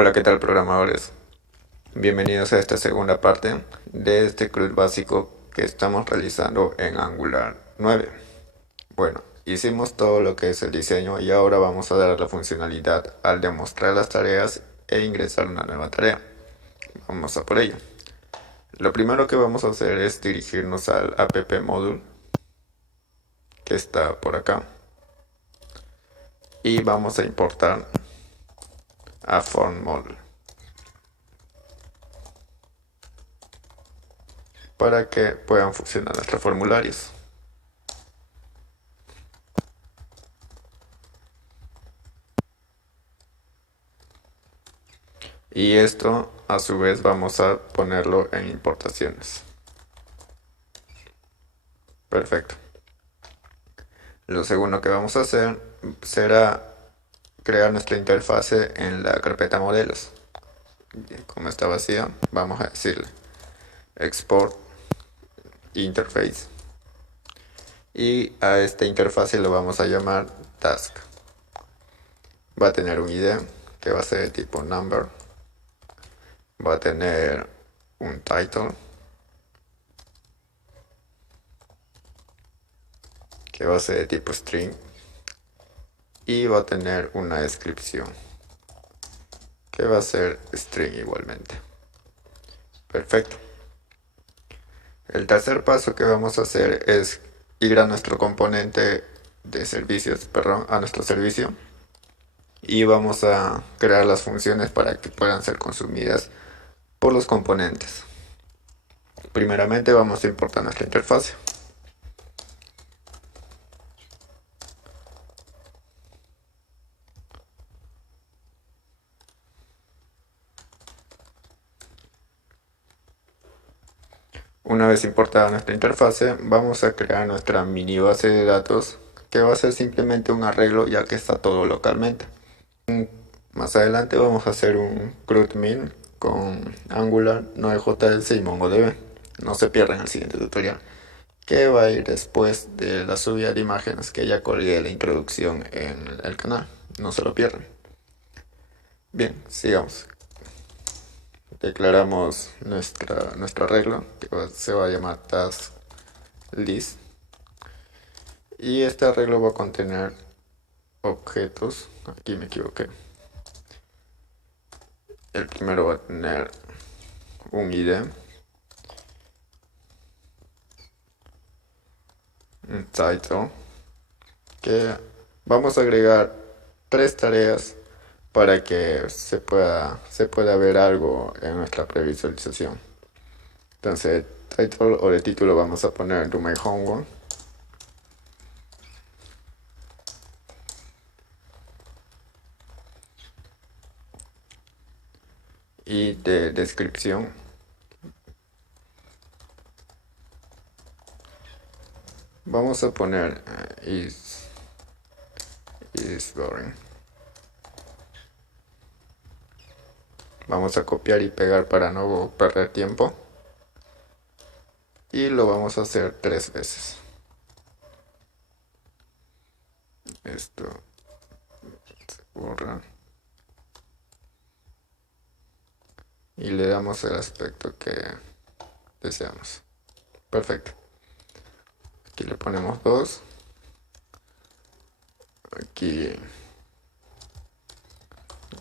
Hola, ¿qué tal programadores? Bienvenidos a esta segunda parte de este CRUD básico que estamos realizando en Angular 9. Bueno, hicimos todo lo que es el diseño y ahora vamos a dar la funcionalidad al demostrar las tareas e ingresar una nueva tarea. Vamos a por ello. Lo primero que vamos a hacer es dirigirnos al app module que está por acá y vamos a importar a form module para que puedan funcionar nuestros formularios. Y esto a su vez vamos a ponerlo en importaciones. Perfecto. Lo segundo que vamos a hacer será crear nuestra interfase en la carpeta modelos. Como está vacía, vamos a decirle export interface y a esta interfase lo vamos a llamar task. Va a tener un ID que va a ser de tipo number, va a tener un title que va a ser de tipo string y va a tener una descripción que va a ser string igualmente. Perfecto. El tercer paso que vamos a hacer es ir a nuestro componente de servicios, perdón, a nuestro servicio y vamos a crear las funciones para que puedan ser consumidas por los componentes. Primeramente vamos a importar nuestra interfase. Una vez importada nuestra interfase, vamos a crear nuestra mini base de datos que va a ser simplemente un arreglo ya que está todo localmente. Más adelante vamos a hacer un CRUD-min con Angular, Node.js y MongoDB. No se pierdan el siguiente tutorial, que va a ir después de la subida de imágenes que ya colgué la introducción en el canal. No se lo pierdan. Bien, sigamos. Declaramos nuestro arreglo, que se va a llamar task list. Y este arreglo va a contener objetos. Aquí me equivoqué. El primero va a tener un ID, un title, que vamos a agregar 3 tareas para que se pueda ver algo en nuestra previsualización. Entonces, title o de título vamos a poner do my homework. Y de descripción vamos a poner is boring. Vamos a copiar y pegar para no perder tiempo. Y lo vamos a hacer 3 veces. Esto se borra. Y le damos el aspecto que deseamos. Perfecto. Aquí le ponemos 2. Aquí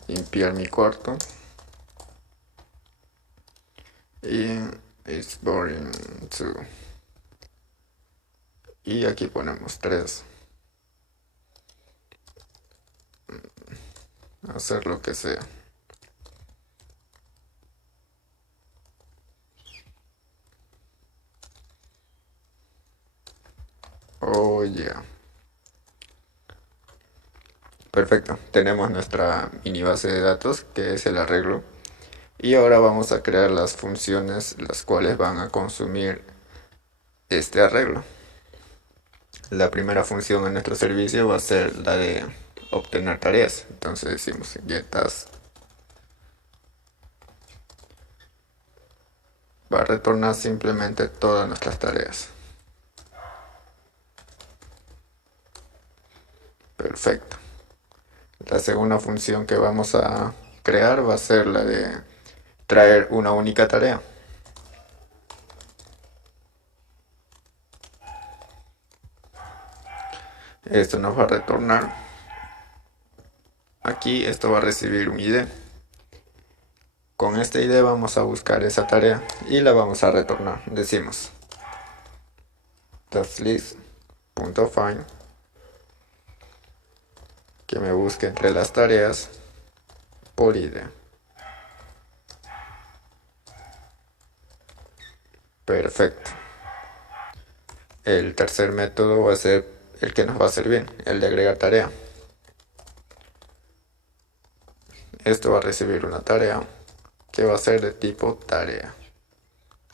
limpiar mi cuarto. Y it's boring too. Y aquí ponemos 3. Hacer lo que sea. Oh yeah. Perfecto. Tenemos nuestra mini base de datos que es el arreglo. Y ahora vamos a crear las funciones las cuales van a consumir este arreglo. La primera función en nuestro servicio va a ser la de obtener tareas. Entonces decimos getTask. Va a retornar simplemente todas nuestras tareas. Perfecto. La segunda función que vamos a crear va a ser la de traer una única tarea. Esto nos va a retornar. Aquí esto va a recibir un ID. Con este ID vamos a buscar esa tarea y la vamos a retornar. Decimos tasklist.find que me busque entre las tareas por ID. Perfecto. El tercer método va a ser el que nos va a servir, el de agregar tarea. Esto va a recibir una tarea que va a ser de tipo tarea.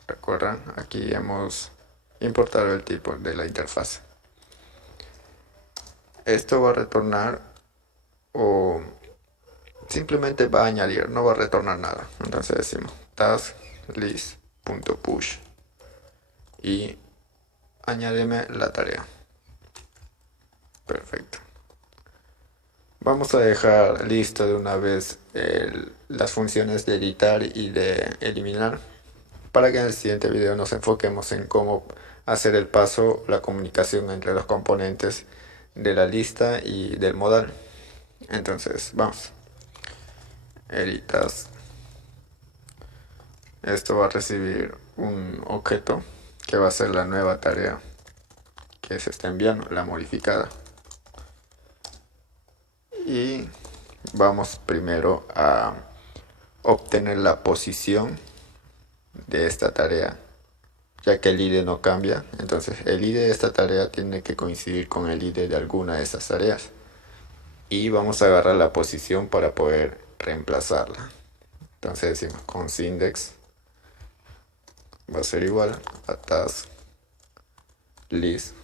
Recuerdan, aquí hemos importado el tipo de la interfaz. Esto va a retornar o simplemente va a añadir, no va a retornar nada. Entonces decimos tasklist.push y añádeme la tarea. Perfecto. Vamos a dejar listo de una vez las funciones de editar y de eliminar para que en el siguiente video nos enfoquemos en cómo hacer el paso, la comunicación entre los componentes de la lista y del modal. Entonces, vamos. Editas. Esto va a recibir un objeto que va a ser la nueva tarea que se está enviando, la modificada. Y vamos primero a obtener la posición de esta tarea, ya que el ID no cambia. Entonces el ID de esta tarea tiene que coincidir con el ID de alguna de esas tareas. Y vamos a agarrar la posición para poder reemplazarla. Entonces decimos consindex va a ser igual a task list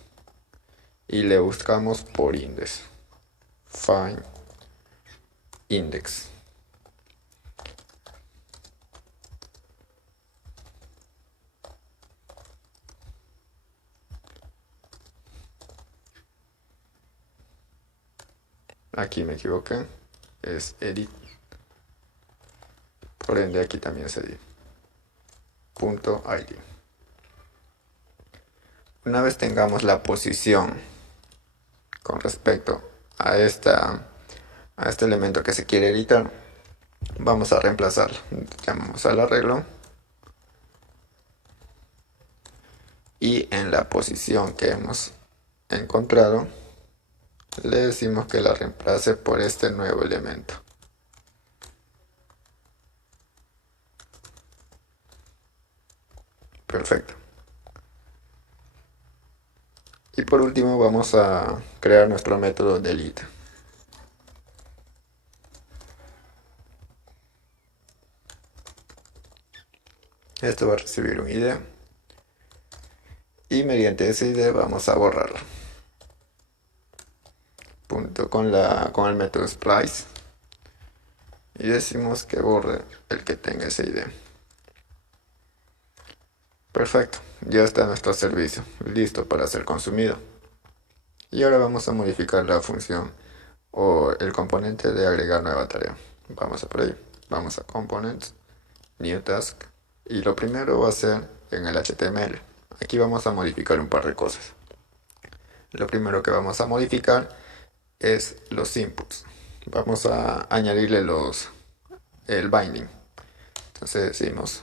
y le buscamos por index. Find index. Aquí me equivoqué, es edit. Por ende aquí también es edit. .id. Una vez tengamos la posición con respecto a este elemento que se quiere editar, vamos a reemplazarlo. Llamamos al arreglo y en la posición que hemos encontrado le decimos que la reemplace por este nuevo elemento. Perfecto. Y por último vamos a crear nuestro método delete. Esto va a recibir un ID y mediante ese ID vamos a borrarlo. Con el método splice y decimos que borre el que tenga ese ID. Perfecto, ya está nuestro servicio listo para ser consumido. Y ahora vamos a modificar la función o el componente de agregar nueva tarea. Vamos a por ahí, vamos a components, new task y lo primero va a ser en el HTML. Aquí vamos a modificar un par de cosas. Lo primero que vamos a modificar es los inputs. Vamos a añadirle el binding. Entonces decimos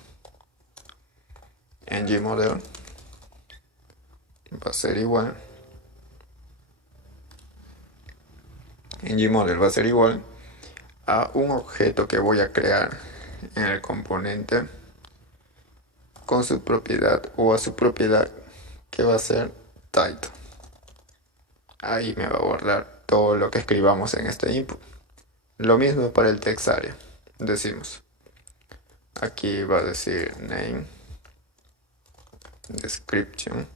ngModel va a ser igual. ngModel va a ser igual a un objeto que voy a crear en el componente con su propiedad o a su propiedad que va a ser title. Ahí me va a guardar todo lo que escribamos en este input. Lo mismo para el text area. Decimos, aquí va a decir name, description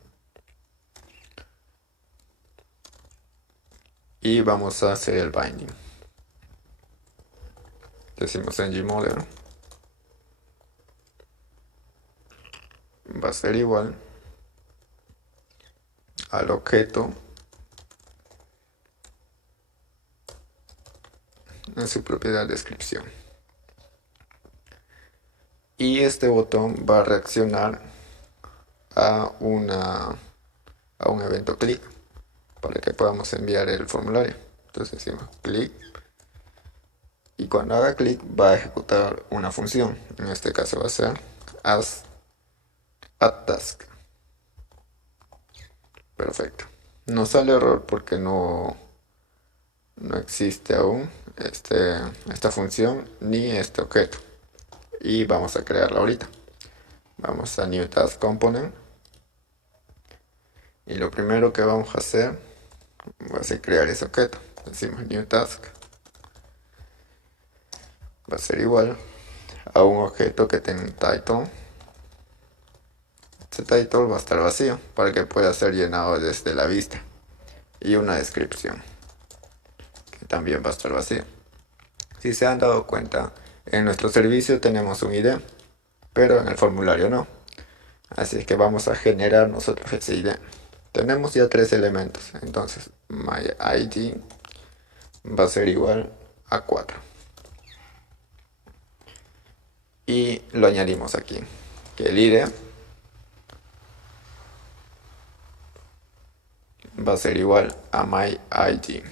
y vamos a hacer el binding. Decimos ngModel va a ser igual al objeto en su propiedad descripción. y este botón va a reaccionar a un evento clic para que podamos enviar el formulario. Entonces decimos clic y cuando haga clic va a ejecutar una función. En este caso va a ser add task. Perfecto. Nos sale error porque no existe aún esta función ni este objeto. Y vamos a crearla ahorita. Vamos a New Task Component. Y lo primero que vamos a hacer va a ser crear ese objeto. Decimos New Task. Va a ser igual a un objeto que tenga un title. Este title va a estar vacío para que pueda ser llenado desde la vista. Y una descripción que también va a estar vacía. Si se han dado cuenta, en nuestro servicio tenemos un ID, pero en el formulario no. Así que vamos a generar nosotros ese ID. Tenemos ya 3 elementos, entonces myID va a ser igual a 4. Y lo añadimos aquí, que el ID va a ser igual a myID.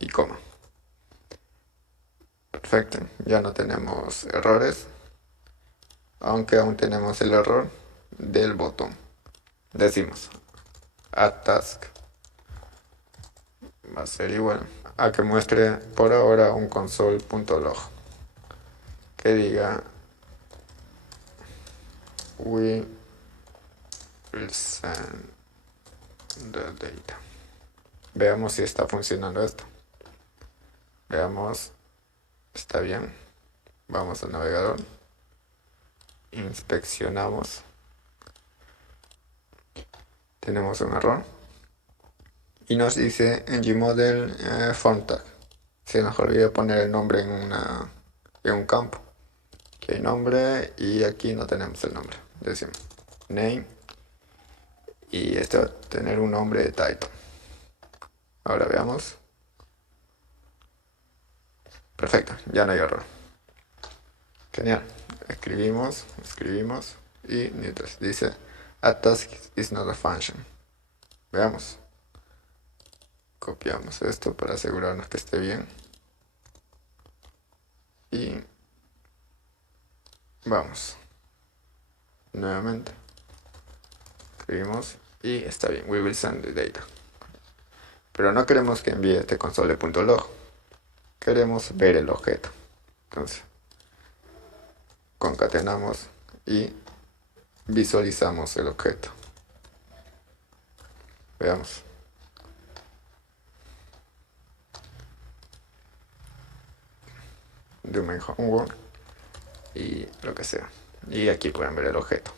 Y coma. Perfecto, ya no tenemos errores, aunque aún tenemos el error del botón. Decimos add task va a ser igual a que muestre por ahora un console.log que diga we will send the data. Veamos si está funcionando esto. Veamos, está bien. Vamos al navegador, inspeccionamos, tenemos un error y nos dice en Gmodel form tag. Se nos olvidó poner el nombre en un campo. Aquí hay nombre y aquí no tenemos el nombre. Decimos name y este va a tener un nombre de title. Ahora veamos. Perfecto, ya no hay error. Genial. Escribimos y entonces dice a task is not a function. Veamos. Copiamos esto para asegurarnos que esté bien. Y vamos. Nuevamente. Escribimos y está bien. We will send the data. Pero no queremos que envíe este console.log. Queremos ver el objeto. Entonces, concatenamos y visualizamos el objeto. Veamos. Do my homework y lo que sea. Y aquí pueden ver el objeto.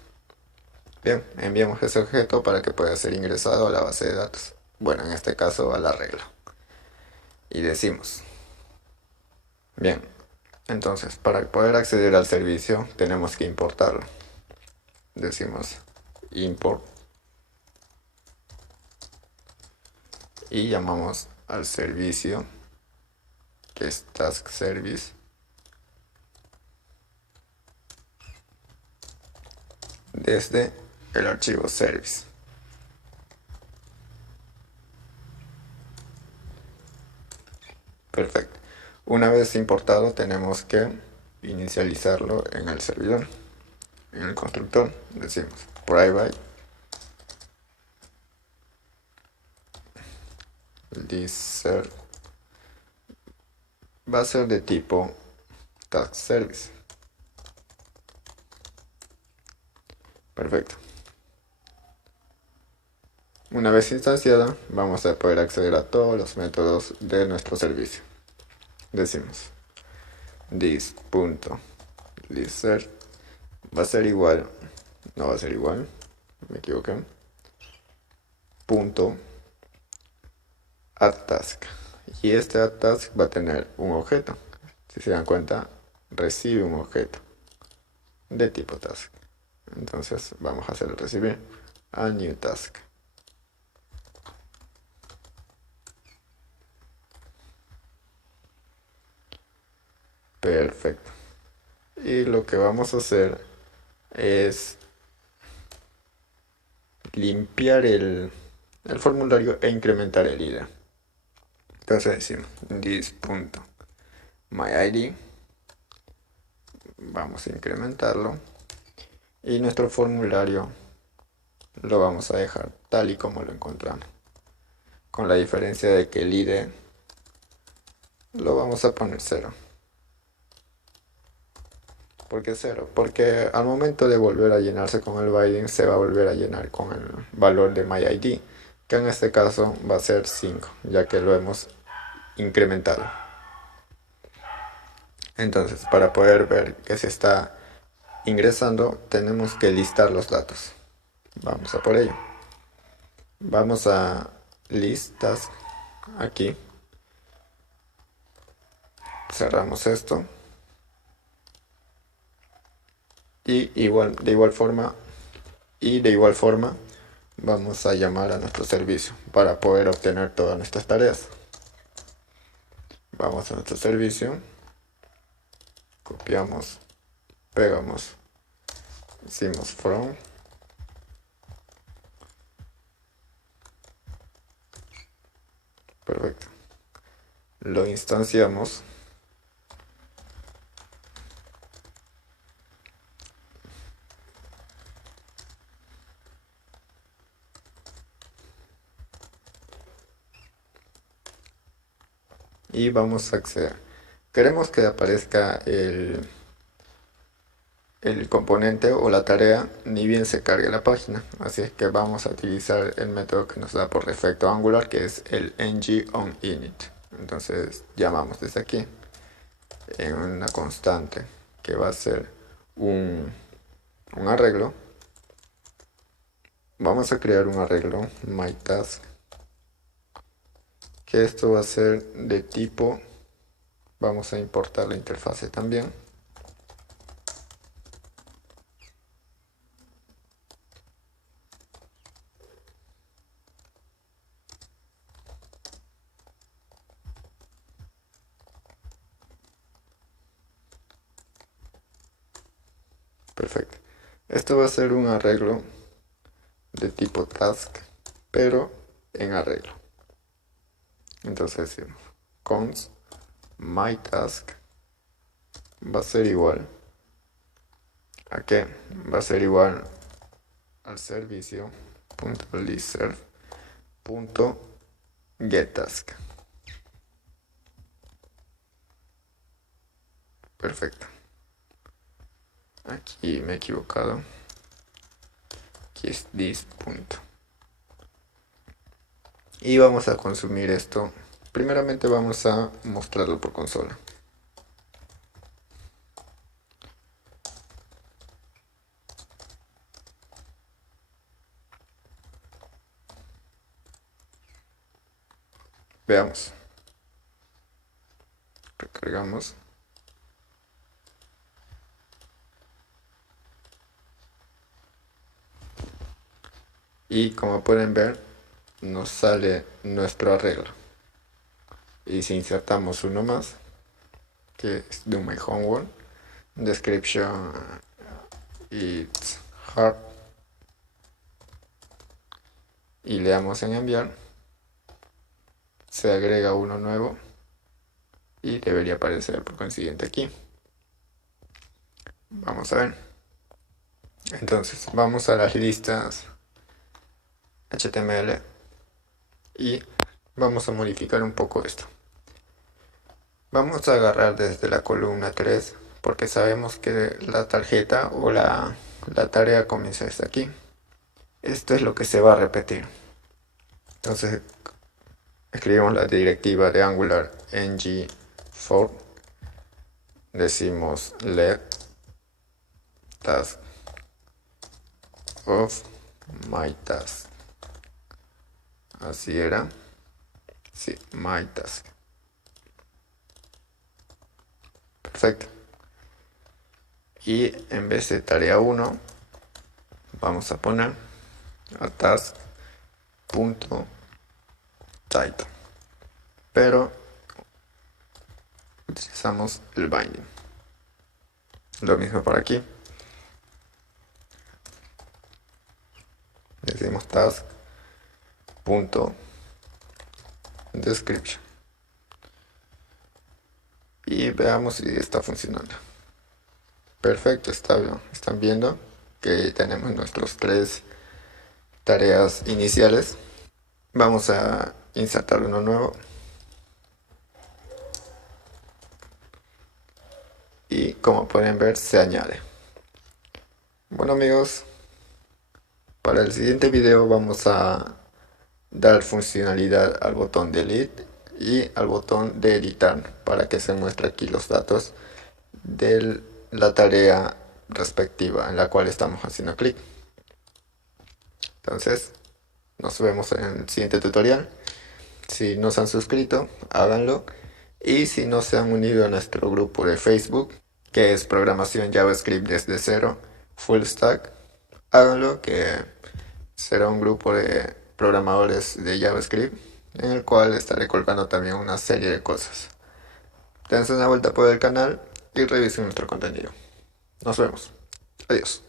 Bien, enviamos ese objeto para que pueda ser ingresado a la base de datos. Bueno, en este caso a la regla. Y decimos. Bien, entonces para poder acceder al servicio tenemos que importarlo. Decimos import y llamamos al servicio que es task service desde el archivo service. Perfecto. Una vez importado tenemos que inicializarlo en el servidor. En el constructor decimos private listServ va a ser de tipo task service. Perfecto. Una vez instanciada, vamos a poder acceder a todos los métodos de nuestro servicio. Decimos this.listServ va a ser igual, no va a ser igual, me equivoqué, punto addTask. Y este addTask va a tener un objeto. Si se dan cuenta, recibe un objeto de tipo task. Entonces vamos a hacer recibir a new task. Perfecto. Y lo que vamos a hacer es limpiar el formulario e incrementar el ID. Entonces decimos this.myID, vamos a incrementarlo y nuestro formulario lo vamos a dejar tal y como lo encontramos, con la diferencia de que el ID lo vamos a poner 0. ¿Por qué 0? Porque al momento de volver a llenarse con el binding se va a volver a llenar con el valor de myID, que en este caso va a ser 5, ya que lo hemos incrementado. Entonces, para poder ver que se está ingresando, tenemos que listar los datos. Vamos a por ello. Vamos a listas aquí. Cerramos esto. Y de igual forma vamos a llamar a nuestro servicio para poder obtener todas nuestras tareas. Vamos a nuestro servicio, copiamos, pegamos, decimos from, perfecto, lo instanciamos y vamos a acceder. Queremos que aparezca el componente o la tarea ni bien se cargue la página, así es que vamos a utilizar el método que nos da por defecto Angular, que es el ng-on-init. Entonces llamamos desde aquí en una constante que va a ser un arreglo. Vamos a crear un arreglo myTask, que esto va a ser de tipo, vamos a importar la interfase también. Perfecto. Esto va a ser un arreglo de tipo task, pero en arreglo. Entonces decimos const myTask va a ser igual a qué? Va a ser igual al servicio.listserv.getTask. Perfecto. Aquí me he equivocado. Aquí es this punto. Y vamos a consumir esto. Primeramente vamos a mostrarlo por consola. Veamos. Recargamos. Y como pueden ver, nos sale nuestro arreglo. Y si insertamos uno más, que es do my homework, description it's hard, y le damos en enviar, se agrega uno nuevo y debería aparecer por consiguiente aquí. Vamos a ver. Entonces vamos a las listas HTML y vamos a modificar un poco esto. Vamos a agarrar desde la columna 3 porque sabemos que la tarjeta o la tarea comienza desde aquí. Esto es lo que se va a repetir. Entonces escribimos la directiva de Angular ng for, decimos let task of myTask. Así era. Sí, myTask. Perfecto. Y en vez de tarea 1 vamos a poner a task.title. Pero utilizamos el binding. Lo mismo para aquí. Decimos task.description y veamos si está funcionando. Perfecto, está bien. Están viendo que tenemos nuestros 3 tareas iniciales. Vamos a insertar uno nuevo y como pueden ver se añade. Bueno amigos, para el siguiente video vamos a dar funcionalidad al botón delete y al botón de editar para que se muestre aquí los datos de la tarea respectiva en la cual estamos haciendo clic. Entonces nos vemos en el siguiente tutorial. Si no se han suscrito, háganlo. Y si no se han unido a nuestro grupo de Facebook, que es Programación JavaScript desde cero, Full Stack, háganlo, que será un grupo de programadores de JavaScript en el cual estaré colgando también una serie de cosas. Dense una vuelta por el canal y revisen nuestro contenido. Nos vemos. Adiós.